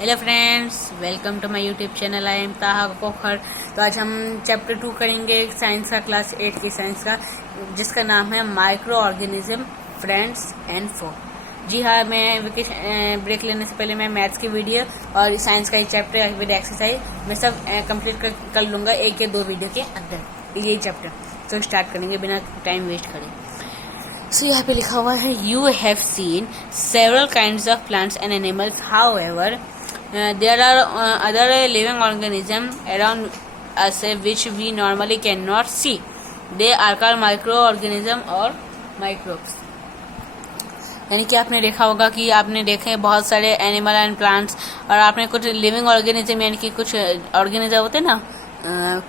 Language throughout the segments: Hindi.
Hello friends, welcome to my YouTube channel. I am Taha Khokhar. तो आज हम चैप्टर 2 करेंगे साइंस का, क्लास 8 की साइंस का, जिसका नाम है माइक्रो ऑर्गेनिज्म फ्रेंड्स एंड फो। जी हाँ, मैं वेकेशन ब्रेक लेने से पहले मैं मैथ्स की वीडियो और साइंस का ही चैप्टर विद एक्सरसाइज मैं सब कंप्लीट कर लूँगा एक या दो वीडियो के अंदर, यही चैप्टर। तो स्टार्ट करेंगे बिना टाइम वेस्ट करें। सो यहाँ पे लिखा हुआ है, you have seen several kinds of plants and animals, however there are other living organisms around us which we normally cannot see. They are called microorganisms or microbes. यानी कि आपने देखा होगा कि आपने देखे बहुत सारे एनिमल एंड प्लांट्स, और आपने कुछ लिविंग ऑर्गेनिज्म यानी कि कुछ ऑर्गेनिज्म होते हैं ना,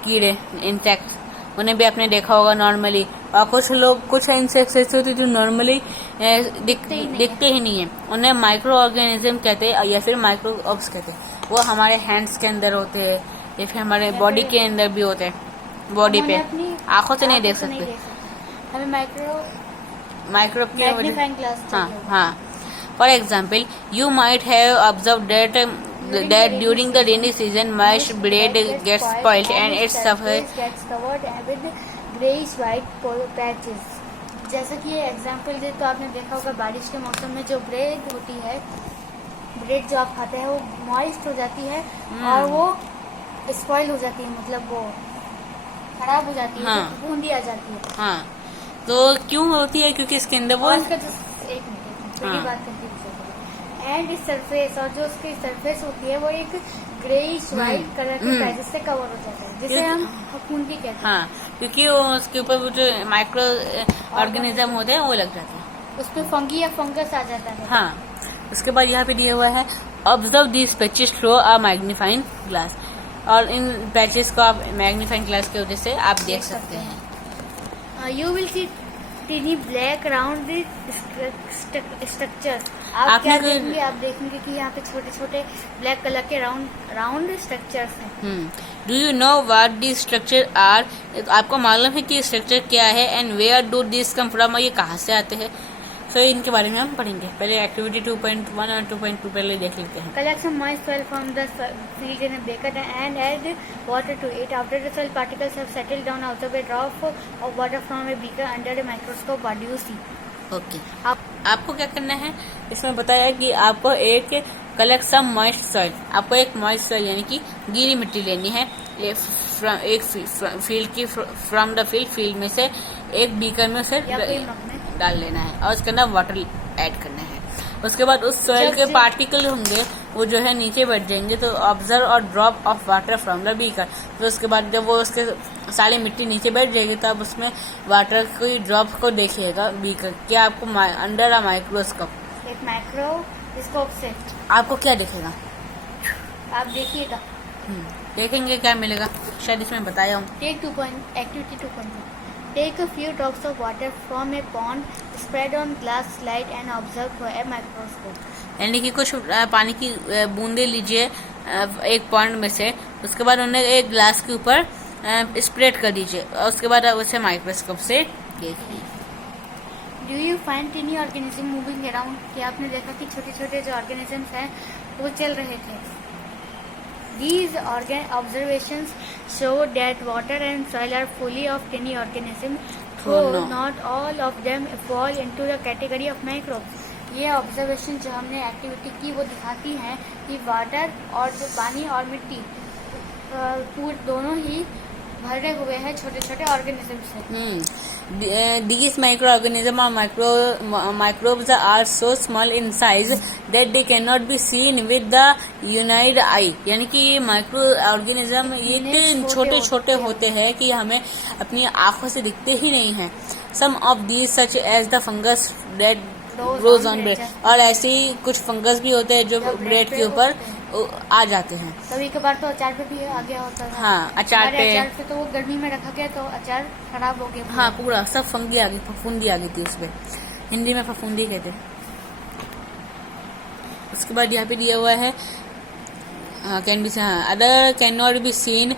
कीड़े, इंसेक्ट, उन्हें भी आपने देखा होगा नॉर्मली। और कुछ लोग, कुछ इंसेक्ट्स ऐसे होते हैं जो नॉर्मली दिखते ही नहीं है, उन्हें माइक्रो ऑर्गेनिज्म कहते हैं या फिर माइक्रोब्स कहते हैं। वो हमारे हैंड्स के अंदर होते हैं या फिर हमारे बॉडी के अंदर भी होते हैं, बॉडी पे आंखों से नहीं देख सकते। हमें माइक्रोब की मैग्नीफाइंग ग्लास चाहिए। हाँ। For example, you might have observe that during the rainy season much bread gets spoiled and its surface gets covered with grayish white patches. जैसा कि ये एग्जांपल दे तो आपने देखा होगा बारिश के मौसम में जो ब्रेड होती है, ब्रेड जो आप खाते हैं वो मॉइस्ट हो जाती है और वो स्पॉइल हो जाती है, मतलब वो खराब हो जाती है, हाँ, बूंदी आ जाती है। हाँ, तो क्यों होती है? क्योंकि इसके अंदर वो एक मिनट मेरी बात करती है। एंड इस सरफेस, और जो उसकी सरफेस होती है वो एक ग्रेइश व्हाइट कलर के पैचेस से कवर हो जाता है, जिसे हम फफूंदी कहते हैं। हाँ, क्योंकि वो उसके ऊपर वो जो माइक्रो ऑर्गेनिज्म होते हैं वो लग जाते हैं, उस पर फंगी या फंगस आ जाता है। हाँ। उसके बाद यहाँ पे दिया हुआ है, observe these patches through a magnifying glass, और इन पैचेस को आप मैग्नीफाइंग ग्लास की वजह से आप देख सकते हैं। You will see tiny black round structure. आप क्या देखेंगे? आप देखेंगे कि यहाँ पे छोटे छोटे ब्लैक कलर के राउंड स्ट्रक्चर्स हैं। Do you know what the structure are? आपको मालूम है कि स्ट्रक्चर क्या है? And where do this come from? ये कहाँ से आते हैं? सो इनके बारे में हम पढ़ेंगे। पहले एक्टिविटी 2.1 और 2.2 पहले देख लेते हैं। Collect some moist soil from the field in a bucket and add water to it. After the soil particles have settled down, observe a drop of water from a beaker under a microscope. What do you see? Okay, आपको क्या करना है? इसमें बताया कि आपको एक कलेक्ट सम मॉइस्ट सॉइल, आपको एक मॉइस्ट सॉइल यानी कि गीली मिट्टी लेनी है, एक फील्ड की, फ्रॉम द फील्ड में से एक बीकर में उसे डाल लेना है और उसके अंदर वाटर ऐड करना है। उसके बाद उस सॉइल के पार्टिकल होंगे वो जो है नीचे बैठ जाएंगे, तो ऑब्जर्व और drop of water from the beaker. तो उसके बाद जब वो उसके सारी मिट्टी नीचे बैठ जाएगी तो आप उसमें वाटर की ड्रॉप को देखिएगा बीकर के, आपको अंडर अ माइक्रोस्कोप, एक माइक्रोस्कोप से आपको क्या दिखेगा? आप देखिएगा, देखेंगे क्या मिलेगा, शायद इसमें बताया हूँ। Activity 2.2. Take a few drops of water from a pond, spread on glass slide and observe through a microscope. यानी कि कुछ पानी की बूंदे लीजिए एक पॉन्ड में से, उसके बाद उन्हें एक ग्लास के ऊपर स्प्रेड कर दीजिए और उसके बाद आप उसे माइक्रोस्कोप से देखिए। Do you find tiny organism moving around? क्या आपने देखा कि छोटे छोटे जो ऑर्गेनिजम्स हैं वो चल रहे थे? These observations show that water and soil are fully of tiny organisms, though not all of them fall into the category of microbes. ये ऑब्जर्वेशन जो हमने एक्टिविटी की वो दिखाती हैं कि वाटर और जो पानी और मिट्टी दोनों ही भरे हुए हैं छोटे छोटे ऑर्गेनिजम्स से। These microorganisms or microbes are so small in size that they cannot be seen with the unioned eye. यानी कि ये माइक्रो ऑर्गेनिज्म इतने छोटे छोटे होते हैं कि हमें अपनी आंखों से दिखते ही नहीं हैं। Some of these such as the fungus that grows on bread, और ऐसे ही कुछ फंगस भी होते हैं जो ब्रेड के ऊपर आ जाते हैं। कभी कभार तो अचार पे भी आ गया होता है। हाँ, अचार पे तो वो गर्मी में रखा गया तो अचार खराब हो गया। हाँ, पूरा सब फंगी आ गई, फफूंदी आ गई थी उसपे, हिंदी में फफूंदी कहते। उसके बाद यहाँ पे दिया हुआ है, can be other can not be seen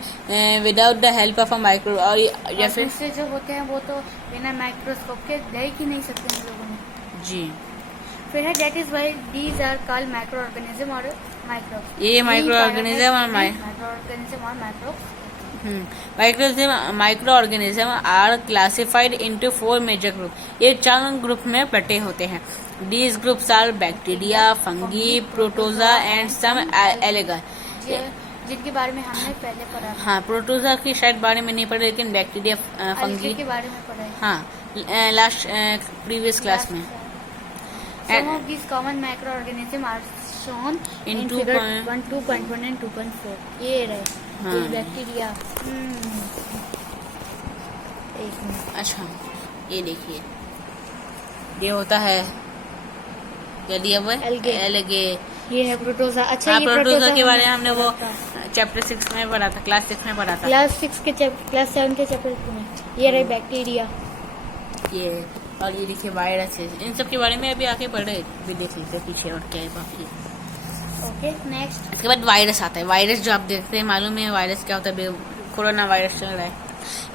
without the help of a micro, और या फिर दूसरे जो होते हैं वो तो बिना माइक्रोस्कोप के देख ही नहीं सकते हम लोगों ने। जी, फिर है that is why these are called micro organism और माइक्रोब। ये माइक्रो ऑर्गेनिज्म और माइक्रो ऑर्गेनिज्म और माइक्रोब। Micro organism are classified into 4 major group. ये 4 ग्रुप में बटे होते हैं। These groups are bacteria, fungi, protozoa and some algae। जिनके बारे में हमने पहले पढ़ा। हाँ, प्रोटोजा की शायद बारे में नहीं पढ़े, लेकिन बैक्टीरिया, फंगी के बारे में पढ़ा है। हाँ, लास्ट प्रीवियस क्लास में। Some of these common microorganisms are shown in figure 1, 2.1 and 2.4। ये रहे बैक्टीरिया। एक मिनट। अच्छा, ये देखिए, ये होता है क्या दिया हुआ है? एलगे। ये है प्रोटोजा। अच्छा, हाँ, ये प्रोटोजा के बारे में हमने वो चैप्टर 6 में पढ़ा था, क्लास 6 में पढ़ा था। क्लास 7 के चैप्टर में। ये रहे बैक्टीरिया। ये और ये देखिए वायरस है। इन सब के बारे में अभी आके पढ़े भी देख लेते हैं पीछे और क्या है बाकी। Okay, next. इसके बाद वायरस आता है। वायरस जो आप देखते हैं, मालूम है वायरस क्या होता है? कोरोना वायरस चल रहा है।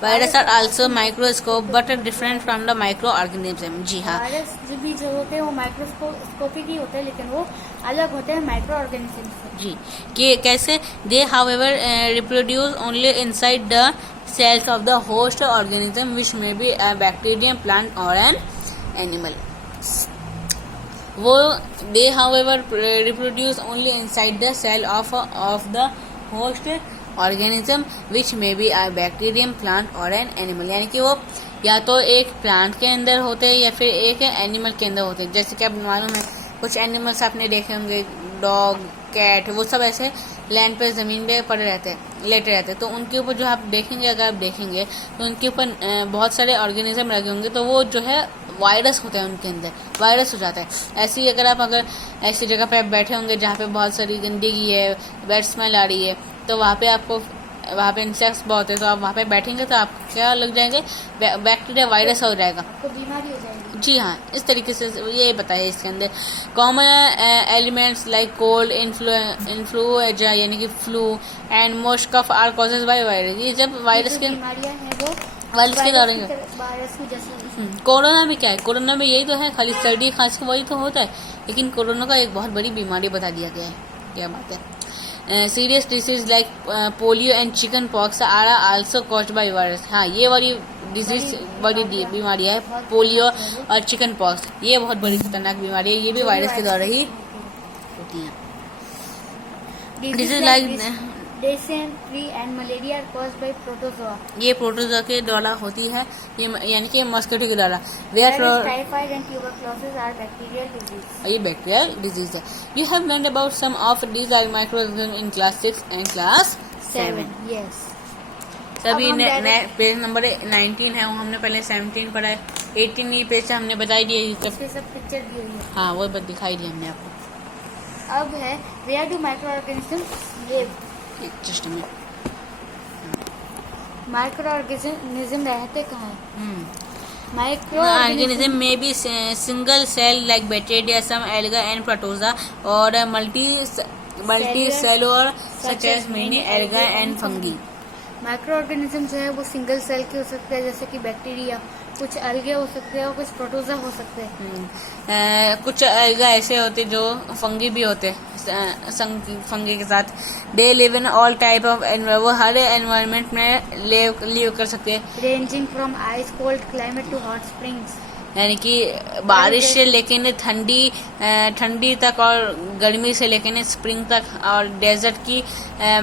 Virus are also microscope but different from the micro organism. जी हाँ, वायरस भी जो होते हैं वो माइक्रोस्कोपिक ही होते हैं, लेकिन वो अलग होते हैं माइक्रो ऑर्गेनिज्म से। जी, कि कैसे? They however reproduce only inside the cells of the host organism, which may be a bacterium, plant or an animal। वो they however reproduce only inside the cell of the host organism, which may be a bacterium, plant or an animal। यानी कि वो या तो एक प्लांट के अंदर होते हैं या फिर एक एनिमल के अंदर होते हैं। जैसे कि आप मालूम है, कुछ एनिमल्स आपने देखे होंगे, डॉग, कैट, वो सब ऐसे लैंड पे ज़मीन पे पड़े रहते हैं, लेटे रहते हैं। तो उनके ऊपर जो आप देखेंगे, अगर आप देखेंगे तो उनके ऊपर बहुत सारे ऑर्गेनिज्म लगे होंगे, तो वो जो है वायरस होता है, उनके अंदर वायरस हो जाता है। ऐसे ही अगर ऐसी जगह पे आप बैठे होंगे जहाँ पे बहुत सारी गंदगी है, बैड स्मेल आ रही है, तो वहाँ पे इंसेक्ट्स बहुत है, तो आप वहाँ पे बैठेंगे तो आपको क्या लग जाएंगे? बैक्टीरिया, वायरस हो जाएगा, आपको बीमारी हो जाएगी। जी हाँ, इस तरीके से ये बताया इसके अंदर। Common elements like cold, influenza यानी कि flu and most cough are causes by virus. ये जब वायरस के बीमारियां हैं वो वायरस के दौरान। वायरस की जैसे कोरोना में क्या है? कोरोना में यही तो है, खाली सर्दी खांसी वही तो होता है, लेकिन कोरोना का एक बहुत बड़ी बीमारी बता दिया गया है। क्या बात है? Serious disease like polio and chicken pox are also caused by virus. हाँ, ये वाली डिजीज बड़ी बीमारी है, पोलियो और चिकन पॉक्स। ये बहुत बड़ी खतरनाक बीमारी है, ये भी वायरस के द्वारा ही होती है। Disease like dysentery and malaria are caused by protozoa. ये प्रोटोजोआ के द्वारा होती है, ये यानी कि मॉस्किटो के द्वारा। Typhoid and tuberculosis are bacterial disease. ये बैक्टीरियल डिजीज है। You have learned about some of these are microorganism in class 6 and class 7। Yes, सभी पेज नंबर 19 है, वो हमने पहले 17 पढ़ा है। 18 ये पेज हमने बताई दिया, ये सब पिक्चर दी हुई है। हाँ, वो दिखाई दी हमने आपको। अब है where do microorganism live. Just में माइक्रो ऑर्गेनिज्म रहते कहाँ? माइक्रो ऑर्गेनिज्म में भी single cell like bacteria, some algae and protozoa, और multicellular such as many algae and fungi. Micro organism जो है वो सिंगल सेल के हो सकते हैं, जैसे कि बैक्टीरिया, कुछ अलगे हो सकते हैं और कुछ प्रोटोजा हो सकते हैं। कुछ अलगा ऐसे होते जो फंगी भी होते हैं फंगी के साथ। They live in all type of वो हर एनवायरनमेंट में लिव कर सकते हैं, ranging from ice cold climate to hot springs. यानी कि बारिश से लेकिन ठंडी तक और गर्मी से लेकिन स्प्रिंग तक, और डेजर्ट की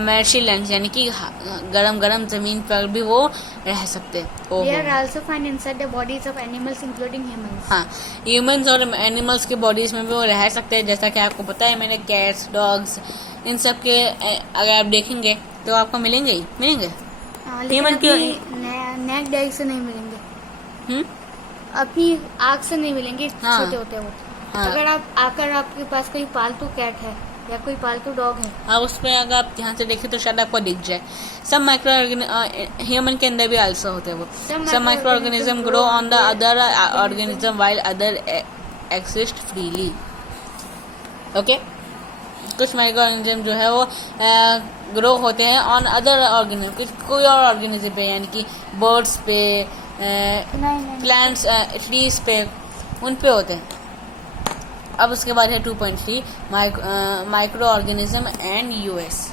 मैर्शी लैंड यानी कि गरम जमीन पर भी वो रह सकते हैं। They are also found inside the bodies of animals including humans। हाँ, ह्यूमंस और एनिमल्स के बॉडीज में भी वो रह सकते हैं। जैसा कि आपको पता है, मैंने कैट्स, डॉग्स, इन सब के अगर आप देखेंगे तो आपको मिलेंगे ही मिलेंगे। ह्यूमन के नेक डैग से नहीं मिलेंगे, अपनी आँख से नहीं मिलेंगे। हाँ, छोटे होते हैं वो। हाँ, अगर आपके पास कोई पालतू कैट है या कोई पालतू डॉग है, हाँ, उसमें अगर आप ध्यान से देखें तो शायद आपको दिख जाए। सब माइक्रो ह्यूमन के अंदर भी आल्सो होते हैं वो। सब micro organism grow on the other organism while other exist freely. Okay, कुछ माइक्रो ऑर्गेनिज्म जो है वो ग्रो होते हैं ऑन अदर ऑर्गेनिज्म, कोई और ऑर्गेनिज्म पे, यानी कि बर्ड्स पे, प्लांट्स, ट्रीज पे, उन पे होते हैं। अब उसके बाद है 2.3 माइक्रो ऑर्गेनिज्म एंड यूएस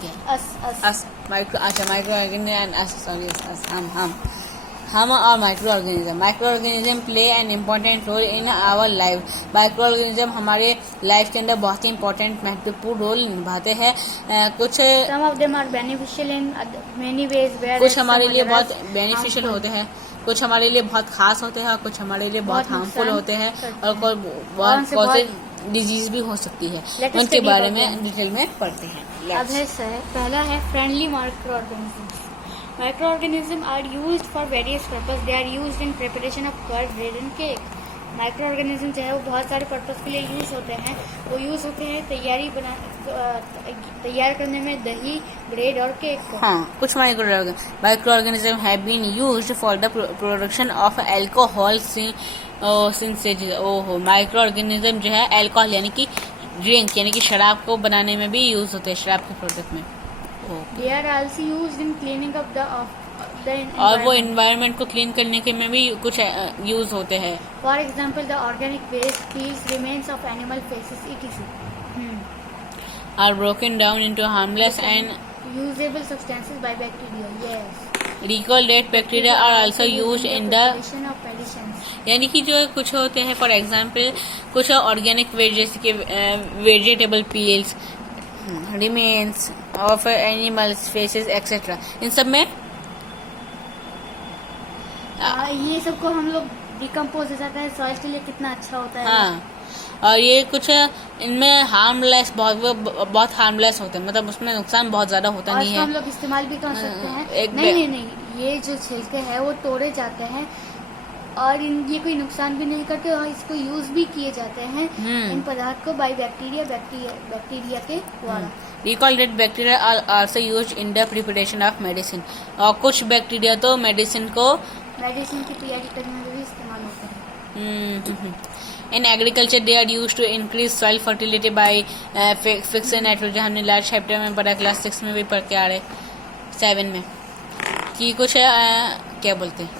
क्या है? Us microorganism and us, sorry us, हम और micro organism play an important role in our life. Microorganism हमारे लाइफ के अंदर बहुत ही इम्पोर्टेंट महत्वपूर्ण रोल निभाते हैं। कुछ Some of them are beneficial in many ways, whereas कुछ हमारे some लिए others बहुत are बेनिफिशियल harmful. होते हैं, कुछ हमारे लिए बहुत खास होते हैं और कुछ हमारे लिए बहुत बहुत हार्मफुल नुकसान होते हैं करते और हैं। बहुत उनसे कौन डिजीज भी हो सकती है। Let us उनके study बारे about में them. डिटेल में पढ़ते हैं। अब है सर, पहला है friendly micro organisms. Micro organism are used for various purpose. They are used in preparation of curd, bread and cake. Micro organism जो है वो बहुत सारे पर्पस के लिए यूज होते हैं। वो यूज होते हैं तैयार करने में दही, ब्रेड और केक को। हाँ, कुछ micro organism have been used for the production of alcohol synthesis. ओहो, माइक्रो ऑर्गेनिज्म जो है अल्कोहल यानी कि ड्रिंक यानी कि शराब को बनाने में भी यूज होते हैं, शराब के प्रोडक्ट में। They are also used in cleaning up the और वो एनवायरनमेंट को क्लीन करने के में भी कुछ यूज होते हैं। For example, the organic waste, peels, remains of animal faces, etc. Are broken down into harmless and Usable substances by bacteria. Yes. recall that bacteria are also used in the preparation of medicines. यानी कि जो कुछ होते हैं, फॉर एग्जाम्पल कुछ ऑर्गेनिक वेज जैसे कि vegetable peels, remains of animals faeces etcetera, इन सब में ये सबको हम लोग डिकम्पोज हो जाता है, सॉइल के लिए कितना अच्छा होता है। हाँ, और ये कुछ इनमें हार्मलेस बहुत हार्मलेस होते हैं, मतलब उसमें नुकसान बहुत ज्यादा होता और नहीं इसको है। हम लोग इस्तेमाल भी कर सकते हैं। एक नहीं, ये जो छिलके हैं वो तोड़े जाते हैं और ये कोई नुकसान भी नहीं करते और इसको यूज भी किए जाते हैं इन पदार्थ को बाय बैक्टीरिया के द्वारा। Recall that bacteria are also used in the preparation of medicine। और कुछ बैक्टीरिया तो मेडिसिन की तैयारी करने में भी इस्तेमाल होते हैं। In agriculture they are used to increase soil fertility by fixing nitrogen। हमने लास्ट चैप्टर में पढ़ा, क्लास 6 में भी पढ़ के आ रहे, 7 में, कि कुछ क्या बोलते हैं,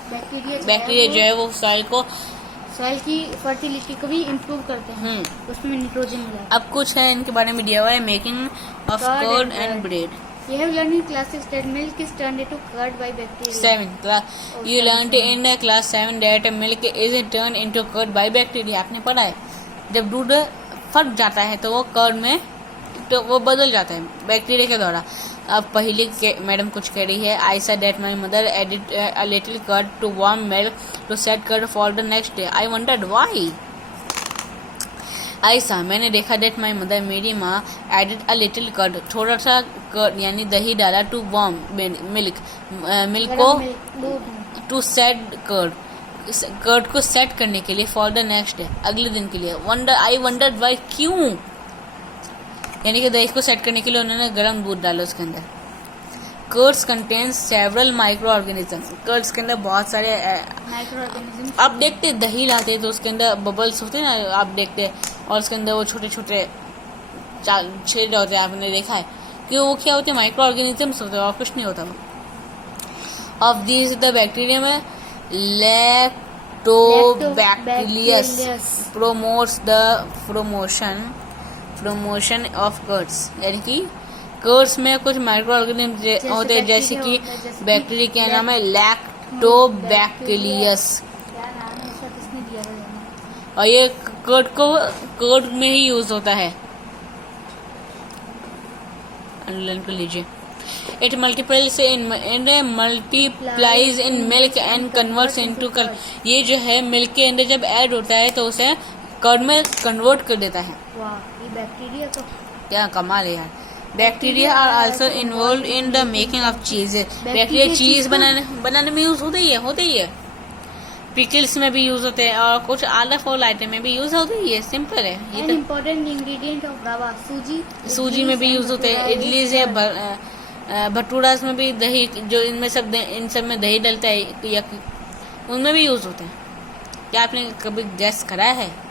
बैक्टीरिया जो है वो सॉइल की फर्टिलिटी को भी इम्प्रूव करते हैं, उसमें नाइट्रोजन मिला। अब कुछ है इनके बारे में दिया हुआ है, making of curd and bread. You have learned in class 6 that milk is turned into curd by bacteria. 7 you learned in class 7 that milk is turned into curd by bacteria। आपने पढ़ा है, जब दूध फट जाता है तो वो कर्ड में तो वो बदल जाता है बैक्टीरिया के द्वारा। अब पहले मैडम कुछ कह रही है, I said that my mother added a little curd to warm milk to set curd for the next day। I wondered why। ऐसा मैंने देखा, डेट माई मदर मेरी माँ एडिड अ लिटिल कर्ड, थोड़ा सा कर्ड यानी दही डाला, टू वार्म मिल्क को टू सेट कर्ड को सेट करने के लिए, फॉर द नेक्स्ट डे अगले दिन के लिए। आई वंडर्ड वाई, क्यों, यानी कि दही को सेट करने के लिए उन्होंने गर्म दूध डाला उसके अंदर। Curds contains several micro organism. Curds के अंदर बहुत सारे माइक्रो ऑर्गेनिज्म। आप देखते दही लाते तो उसके अंदर बबल्स होते हैं ना, आप देखते, और उसके अंदर वो छोटे छोटे छेद होते हैं, आपने देखा है कि वो क्या होते हैं, माइक्रो ऑर्गेनिजम्स होते हैं और कुछ नहीं होता। ऑफ दीज द बैक्टीरिया में lactobacillus promotes the promotion of curds, यानी कि कर्ड्स में कुछ माइक्रो ऑर्गेनिज्म होते हैं, जैसे कि बैक्टीरिया का नाम है लैक्टोबैक्टीरियस, और ये कर्ड में ही यूज होता है। अनुलन कर लीजिए। It multiplies in milk and converts into curd. ये जो है मिल्क के अंदर जब ऐड होता है तो उसे कर्ड में कन्वर्ट कर देता है। वाह, ये बैक्टीरिया तो क्या कमाल है यार। Bacteria are also involve in the making of cheese. Bacteria cheese बनाने में यूज होते ही है। पिकल्स में भी यूज होते हैं और कुछ आला फॉल आइटम में भी यूज होते ही है। सिंपल है ये तो। इम्पोर्टेंट इंग्रेडिएंट ऑफ रवा, सूजी में भी यूज होते हैं, इडली से भटूरा में भी दही, जो इन सब में दही डलता है या उनमें भी यूज होते हैं। क्या आपने कभी गैस करा है?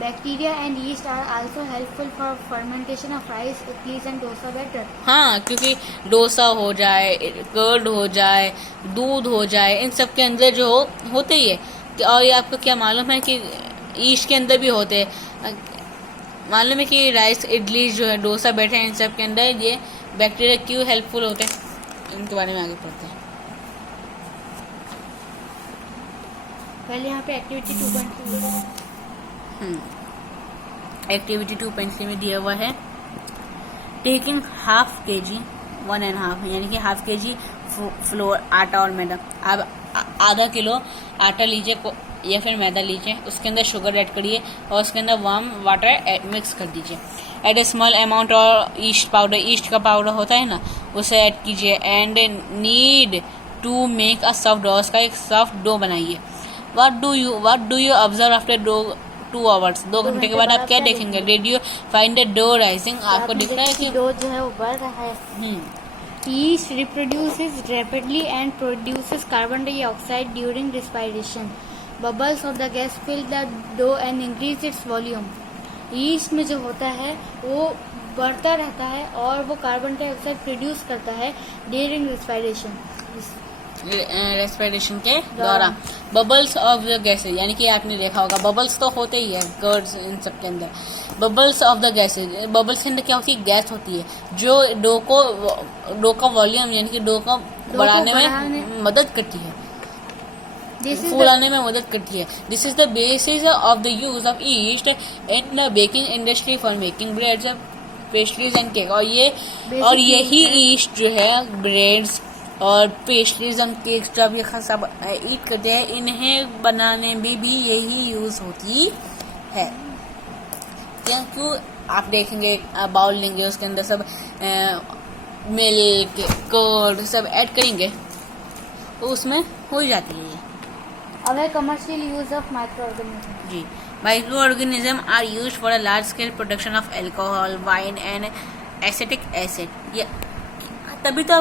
Bacteria and yeast are also helpful for fermentation of rice, idlis and dosa batter. हाँ, क्योंकि डोसा हो जाए, कर्ड हो जाए, दूध हो जाए, इन सब के अंदर जो होते ही है। और ये आपको क्या मालूम है कि ईस्ट के अंदर भी होते हैं। मालूम है कि राइस, इडली जो है, डोसा बैठे हैं, इन सब के अंदर ये बैक्टीरिया क्यों हेल्पफुल होते हैं, इनके बारे में आगे पढ़ते हैं। पहले यहाँ पे एक्टिविटी 2.3 एक्टिविटी 2.3 में दिया हुआ है टेकिंग हाफ kg 1.5 यानी कि हाफ kg फ्लोर, आटा और मैदा। आप आधा किलो आटा लीजिए या फिर मैदा लीजिए, उसके अंदर शुगर ऐड करिए और उसके अंदर वार्म वाटर मिक्स कर दीजिए। एड ए स्मॉल अमाउंट और ईस्ट पाउडर, ईस्ट का पाउडर होता है ना, उसे ऐड कीजिए। And need to make a soft dough, उसका एक सॉफ्ट डो बनाइए। What do you observe after 2 hours, 2 घंटे के बाद आप क्या देखेंगे? Did you find the dough rising, आपको दिख रहा है कि डो जो है वो बढ़ रहा है। Yeast reproduces rapidly and produces carbon dioxide during respiration. Bubbles of the gas fill the dough and increase its volume. Yeast में जो होता है वो बढ़ता रहता है और वो कार्बन डाइऑक्साइड प्रोड्यूस करता है ड्यूरिंग रेस्पिरेशन के दौरान। बबल्स ऑफ द गैसेज, यानी कि आपने देखा होगा बबल्स तो होते ही है कर्ड्स इन सब के अंदर। Bubbles of the gases, bubbles के अंदर क्या होती है? गैस होती है जो डो का वॉल्यूम यानी कि डो को बढ़ाने में मदद करती है, फूलाने में मदद करती है। This is the basis of the use of east in the baking industry for making breads, pastries and cake. और यही ईस्ट जो है ब्रेड्स और पेस्ट्रीज एंड केक्स जब ये सब ईट करते हैं, इन्हें बनाने में भी यही यूज होती है। क्यों? आप देखेंगे, बाउल लेंगे, उसके अंदर सब मिल्क, कर्ड सब ऐड करेंगे तो उसमें हो ही जाती है ये। अब commercial use of micro organism. जी, micro organism are use for a large scale production of alcohol, wine and acetic acid. ये तभी तो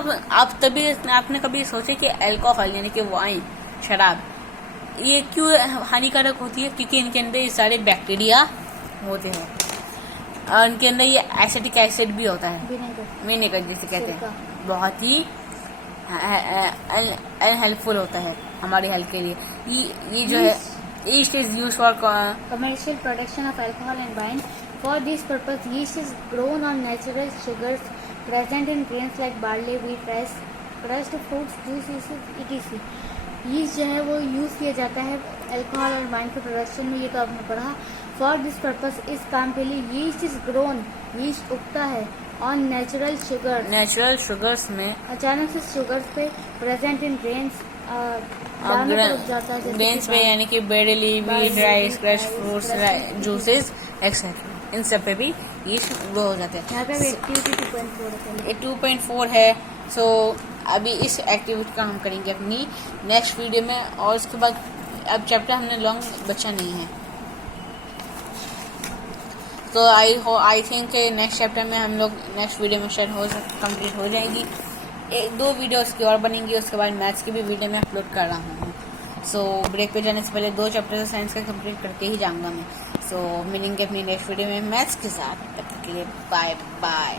आपने कभी सोचे कि अल्कोहल यानी कि वाइन, शराब, ये क्यों हानिकारक होती है? क्योंकि इनके अंदर ये सारे बैक्टीरिया होते हैं और इनके अंदर ये एसिटिक एसिड भी होता है, विनेगर जिसे कहते हैं, बहुत ही अनहेल्पफुल होता है हमारी हेल्थ के लिए। ये जो है east is use for commercial production of alcohol and wine. For this purpose east is grown on natural sugars present in grains like barley, wheat, rice, crushed fruits, juices, etc. Yeast जो है वो यूज किया जाता है अल्कोहल और वाइन के प्रोडक्शन में, ये तो आपने पढ़ा। फॉर दिस पर्पस, इस काम के लिए यीस्ट इज ग्रोन, यीस्ट उगता है ऑन नेचुरल शुगर्स में, अचानक से शुगर्स पे, प्रेजेंट इन ग्रेन्स, दानों पर उग जाता है ग्रेन्स पे, यानी कि barley, wheat, rice, crush fruits, juices etcetera, इन सब पे भी ये वो हो जाते हैं। यहाँ पे एक्टिविटी 2.4 है। सो अभी इस एक्टिविटी का हम करेंगे अपनी नेक्स्ट वीडियो में, और उसके बाद अब चैप्टर हमने लॉन्ग बचा नहीं है, तो आई थिंक नेक्स्ट चैप्टर में हम लोग नेक्स्ट वीडियो में शायद कंप्लीट हो जाएगी। 2 वीडियो उसकी और बनेंगी, उसके बाद मैथ्स की भी वीडियो में अपलोड कर रहा हूँ। सो ब्रेक पे जाने से पहले 2 चैप्टर साइंस का कंप्लीट करके ही जाऊंगा मैं। सो मिलेंगे अपनी नेक्स्ट वीडियो में मैथ्स के साथ। तब तक के लिए बाय बाय।